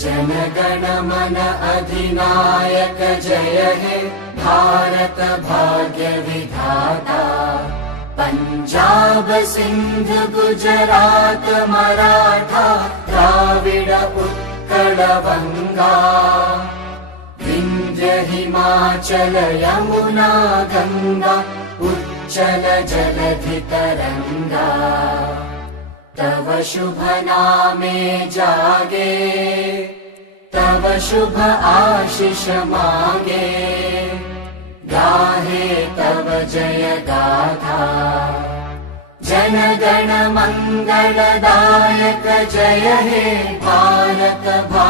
जनगण मन अधिनायक जय हे भारत भाग्य विधाता। पंजाब सिंध गुजरात मराठा द्राविड उत्कल बंगा। विंध्य हिमाचल यमुना गंगा उच्चल जलधि तरंगा। तव शुभ नामे जागे तव शुभ आशीष मांगे। गाहे तव जय गाथा जनगण मंगलदायक जय हे भारत भाग्य